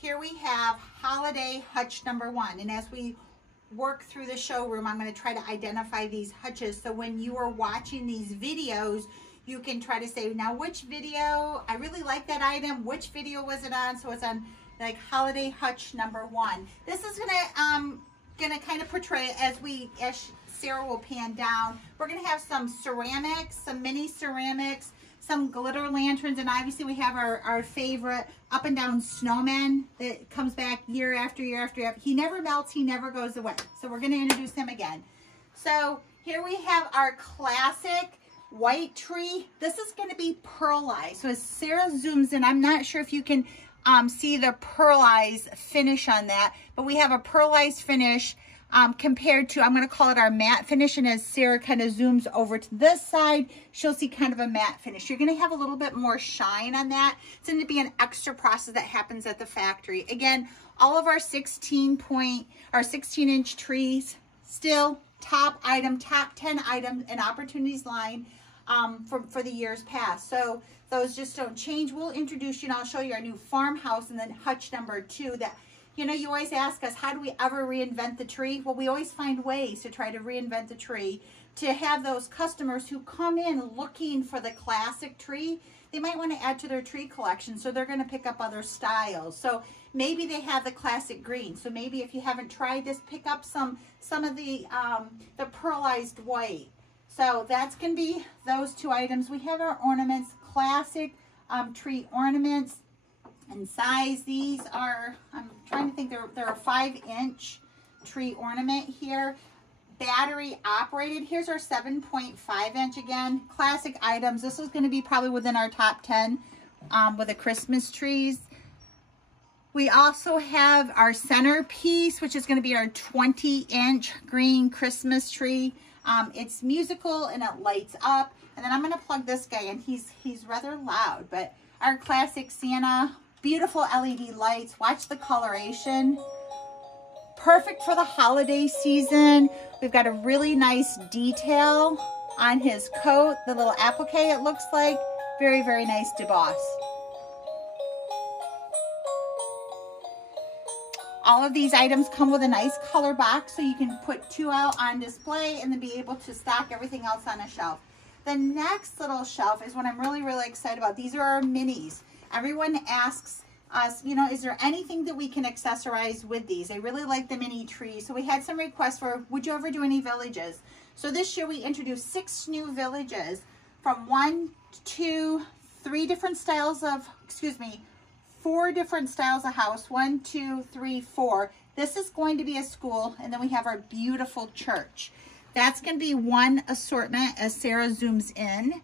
here we have holiday hutch number 1. And as we work through the showroom, I'm going to try to identify these hutches. So when you are watching these videos, you can try to say, now which video, I really like that item, which video was it on? So it's on like holiday hutch number 1. This is gonna kind of portray as Sarah will pan down. We're gonna have some ceramics, some mini ceramics, some glitter lanterns, and obviously we have our favorite up and down snowman that comes back year after year after year. He never melts, he never goes away. So we're gonna introduce him again. So here we have our classic white tree. This is going to be pearlized. So as Sarah zooms in, I'm not sure if you can see the pearlized finish on that, but we have a pearlized finish compared to, I'm going to call it our matte finish. And as Sarah kind of zooms over to this side, she'll see kind of a matte finish. You're going to have a little bit more shine on that. It's going to be an extra process that happens at the factory. Again, all of our 16-inch trees still top 10 items in Opportunities line for the years past. So those just don't change. We'll introduce you and I'll show you our new farmhouse and then hutch number 2 that, you know, you always ask us, how do we ever reinvent the tree? Well, we always find ways to try to reinvent the tree, to have those customers who come in looking for the classic tree. They might want to add to their tree collection, so they're going to pick up other styles. So maybe they have the classic green. So maybe if you haven't tried this, pick up some of the pearlized white. So that's going to be those 2 items. We have our ornaments, classic tree ornaments in size. These are, I'm trying to think, they're a 5-inch tree ornament here. Battery operated. Here's our 7.5-inch again. Classic items. This is going to be probably within our top 10 with the Christmas trees. We also have our centerpiece, which is going to be our 20-inch green Christmas tree. It's musical and it lights up. And then I'm going to plug this guy in. He's rather loud, but our classic Santa, beautiful LED lights. Watch the coloration. Perfect for the holiday season. We've got a really nice detail on his coat. The little applique, it looks like. Very, very nice deboss. All of these items come with a nice color box, so you can put 2 out on display and then be able to stock everything else on a shelf. The next little shelf is what I'm really, really excited about. These are our minis. Everyone asks us, you know, is there anything that we can accessorize with these? They really like the mini trees. So we had some requests for, would you ever do any villages? So this year we introduced 6 new villages from 4 different styles of house. 1, 2, 3, 4. This is going to be a school, and then we have our beautiful church. That's going to be one assortment as Sarah zooms in.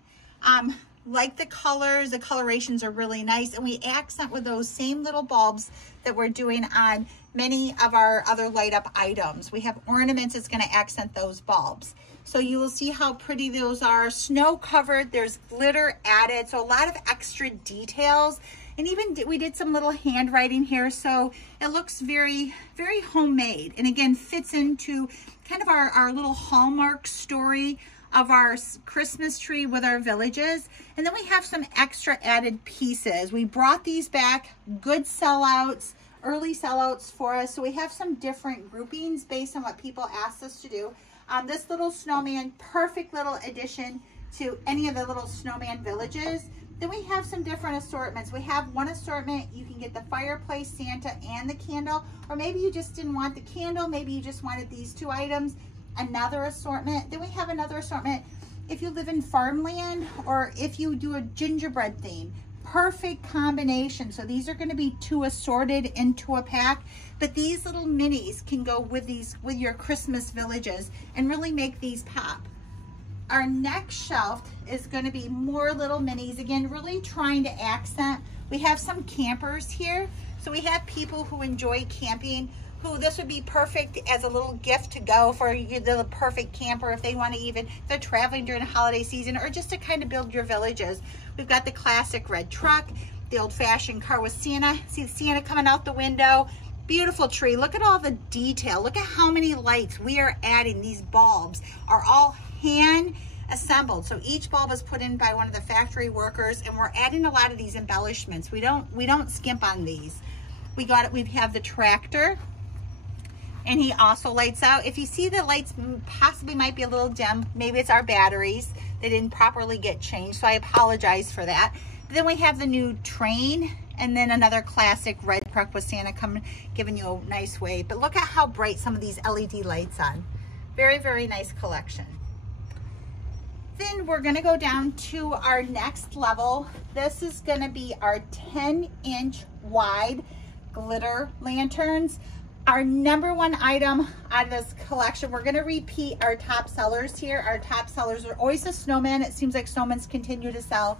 Like the colors, the colorations are really nice, and we accent with those same little bulbs that we're doing on many of our other light up items. We have ornaments that's going to accent those bulbs. So you will see how pretty those are. Snow covered, there's glitter added, so a lot of extra details. And even we did some little handwriting here, so it looks very, very homemade. And again, fits into kind of our little hallmark story of our Christmas tree with our villages. And then we have some extra added pieces. We brought these back, good sellouts, early sellouts for us. So we have some different groupings based on what people asked us to do. This little snowman, perfect little addition to any of the little snowman villages. Then we have some different assortments. We have one assortment, you can get the fireplace, Santa, and the candle. Or maybe you just didn't want the candle, maybe you just wanted these 2 items. Another assortment. Then we have another assortment if you live in farmland or if you do a gingerbread theme. Perfect combination. So these are going to be 2 assorted into a pack, but these little minis can go with your Christmas villages and really make these pop. Our next shelf is going to be more little minis, again really trying to accent. We have some campers here, so we have people who enjoy camping, who this would be perfect as a little gift to go for the perfect camper if they want to, even if they're traveling during the holiday season or just to kind of build your villages. We've got the classic red truck, the old-fashioned car with Santa. See Santa coming out the window. Beautiful tree. Look at all the detail. Look at how many lights we are adding. These bulbs are all hand assembled. So each bulb is put in by one of the factory workers, and we're adding a lot of these embellishments. We don't skimp on these. We have the tractor, and he also lights out. If you see the lights possibly might be a little dim, maybe it's our batteries. They didn't properly get changed, so I apologize for that. But then we have the new train, and then another classic red truck with Santa coming, giving you a nice wave. But look at how bright some of these LED lights on. Very, very nice collection. Then we're gonna go down to our next level. This is gonna be our 10-inch wide glitter lanterns. Our #1 item out of this collection, we're gonna repeat our top sellers here. Our top sellers are always the snowman. It seems like snowmans continue to sell.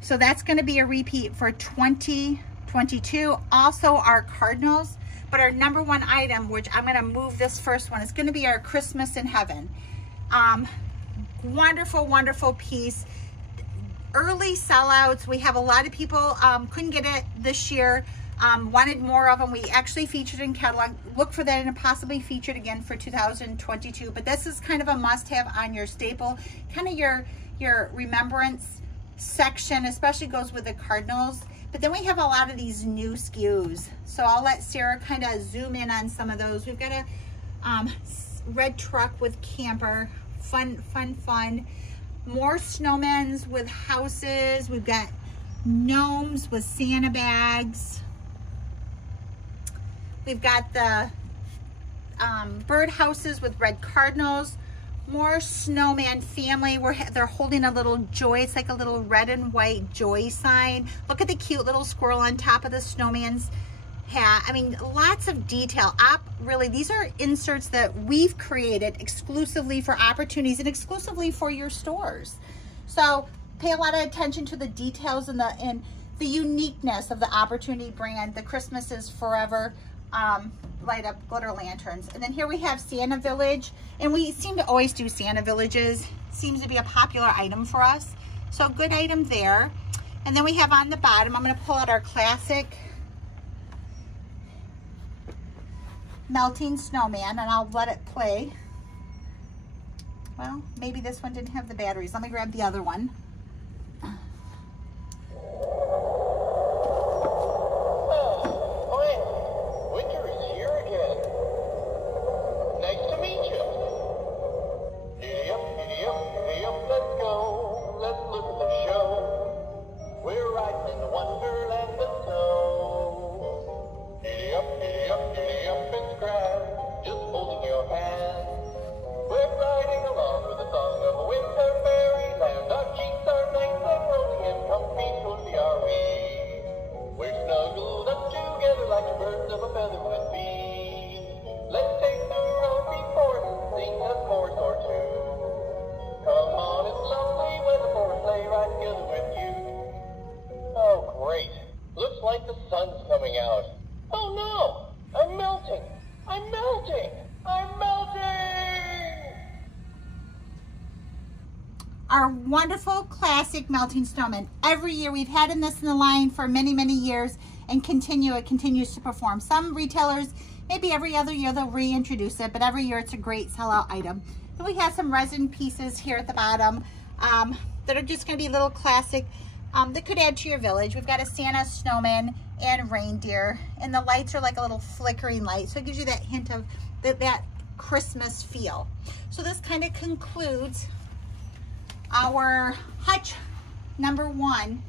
So that's gonna be a repeat for 2022. Also our cardinals, but our #1 item, which I'm gonna move this first one, is gonna be our Christmas in Heaven. Wonderful, wonderful piece. Early sellouts. We have a lot of people couldn't get it this year. Wanted more of them. We actually featured in catalog. Look for that and possibly featured again for 2022. But this is kind of a must-have on your staple, kind of your remembrance section, especially goes with the cardinals. But then we have a lot of these new SKUs. So I'll let Sarah kind of zoom in on some of those. We've got a red truck with camper. Fun, fun, fun. More snowmen with houses. We've got gnomes with Santa bags. We've got the bird houses with red cardinals. More snowman family where they're holding a little joy. It's like a little red and white joy sign. Look at the cute little squirrel on top of the snowman's hat. I mean, lots of detail. Really, these are inserts that we've created exclusively for opportunities and exclusively for your stores. So pay a lot of attention to the details and the uniqueness of the Opportunity brand. The Christmas is Forever light up glitter lanterns. And then here we have Santa Village, and we seem to always do Santa Villages. Seems to be a popular item for us, so good item there. And then we have on the bottom, I'm going to pull out our classic melting snowman, and I'll let it play. Well, maybe this one didn't have the batteries. Let me grab the other one. Our wonderful classic melting snowman. Every year we've had this in the line for many, many years, and it continues to perform. Some retailers, maybe every other year they'll reintroduce it, but every year it's a great sellout item. Then we have some resin pieces here at the bottom that are just gonna be little classic that could add to your village. We've got a Santa, snowman, and reindeer, and the lights are like a little flickering light, so it gives you that hint of that Christmas feel. So this kind of concludes our Hutch #1